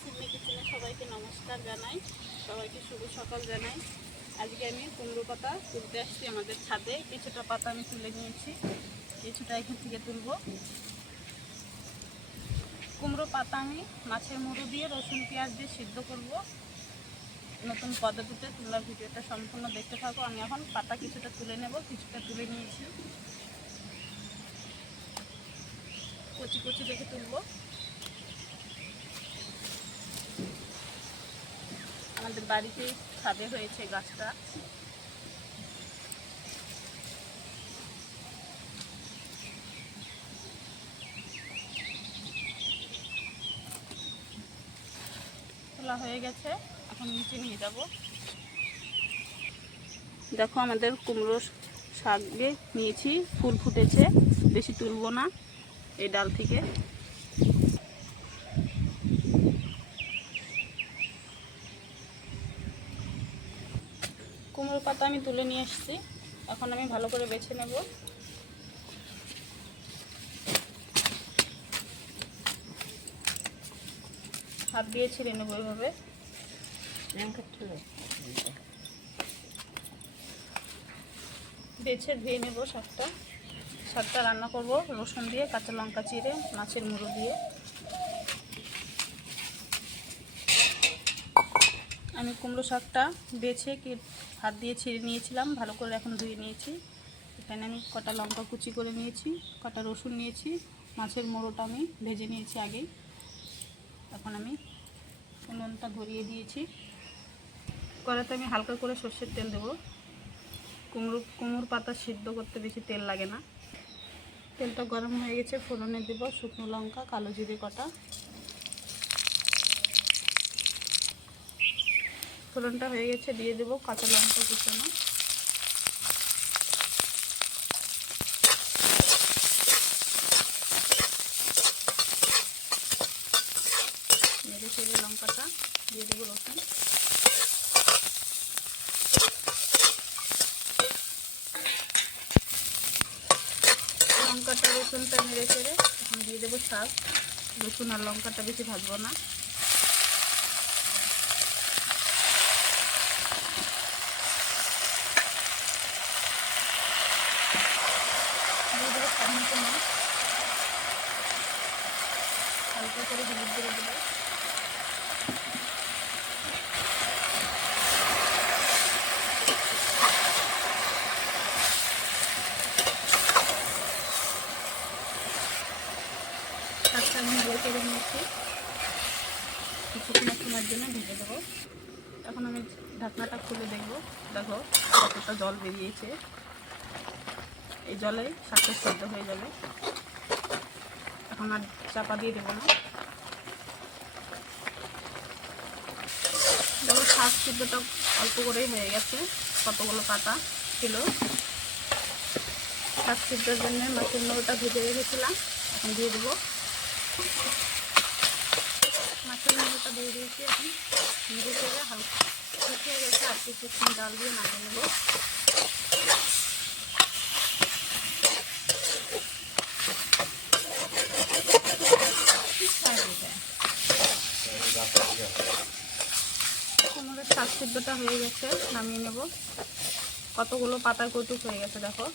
সিমনি কিচেনে সবাইকে নমস্কার জানাই, সবাইকে শুভ সকাল জানাই। আজকে আমি কুমড়ো পাতা তুলতে আসছি আমাদের ছাদে, কিছুটা পাতা আমি তুলে নিয়েছি, কিছুটা এখান থেকে তুলবো। কুমড়ো পাতা আমি মাছের মুড়ো দিয়ে রসুন, পেঁয়াজ দিয়ে সিদ্ধ করব। নতুন পদ্ধতিতে তোলার ভিডিওটা সম্পূর্ণ দেখতে থাকো। আমি এখন পাতা কিছুটা তুলে নেব, কিছুটা তুলে নিয়েছি। কচি কচি দেখে তুলবো। আমাদের বাড়িতেই ছাদে হয়েছে গাছটা। তোলা হয়ে গেছে, এখন নিচে নিয়ে যাব। দেখো আমাদের কুমড়ো শাকে নিয়েছি, ফুল ফুটেছে, বেশি তুলবো না এই ডাল থেকে কুমড়োর পাতা আমি তুলে নিয়ে এসেছি। এখন আমি ভালো করে বেছে নেব। হাত দিয়ে ছিঁড়ে নেব এইভাবে বেছে ধুয়ে নেব শাকটা। শাকটা রান্না করব, রসুন দিয়ে, কাঁচা লঙ্কা চিড়ে, মাছের মুড়ো দিয়ে। আমি কুমড়ো শাকটা বেছে হাত দিয়ে ছিঁড়ে নিয়েছিলাম, ভালো করে এখন ধুয়ে নিয়েছি। এখানে আমি কটা লঙ্কা কুচি করে নিয়েছি, কটা রসুন নিয়েছি, মাছের মোড়োটা আমি ভেজে নিয়েছি আগেই। এখন আমি উনুনটা ধরিয়ে দিয়েছি। কড়াতে আমি হালকা করে সর্ষের তেল দেবো। কুমড়ো, কুমড়োর পাতা সিদ্ধ করতে বেশি তেল লাগে না। তেলটা গরম হয়ে গেছে, ফোড়নে দেবো শুকনো লঙ্কা, কালো জিরে কটা। ফোড়নটা হয়ে গেছে, দিয়ে দেবো কাঁচা লঙ্কা কুচানো। নেড়ে চেড়ে লঙ্কাটা দিয়ে দেবো রসুন। লঙ্কাটা রসুনটা মেরে চেড়ে, এখন দিয়ে দেবো শাক রসুন আর লঙ্কাটা বেশি ভাজবো না দিয়ে দেবো স্বাদ মতো নুন। হালকা করে হলুদ দিয়ে দেবো শাকটা আমি বয়ে করে নিয়েছি কিছুক্ষণ সময়ের জন্য ভেজে দেবো এখন আমি ঢাকনাটা খুলে দেখব দেখো, কতটা জল বেরিয়েছে এই জলে শাকটা সেদ্ধ হয়ে যাবে। এখন আর চাপা দিয়ে দেবো না। দেখো শাক সিদ্ধটা অল্প করেই হয়ে গেছে, কতগুলো পাতা ছিল। শাক সিদ্ধর জন্য মাছের নোড়টা ভেজে রেখেছিলাম, এখন দিয়ে দেবো। মাছের নোড়টা দিয়ে দিয়েছি এখন। নেড়ে চেড়ে হালকা শুকিয়ে গেছে, আর কিছুক্ষণ ডাল দিয়ে নামিয়ে নেব। কুমড়োর শাক সিদ্ধটা হয়ে গেছে, নামিয়ে নেব। কতগুলো পাতা কটুক হয়ে গেছে, দেখো।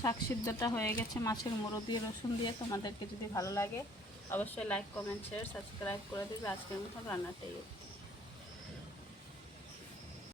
শাক সিদ্ধটা হয়ে গেছে, মাছের মুড়ো দিয়ে, রসুন দিয়ে। তোমাদেরকে যদি ভালো লাগে, অবশ্যই লাইক কমেন্ট শেয়ার সাবস্ক্রাইব করে দেবে। আজকের মতো রান্নাটাই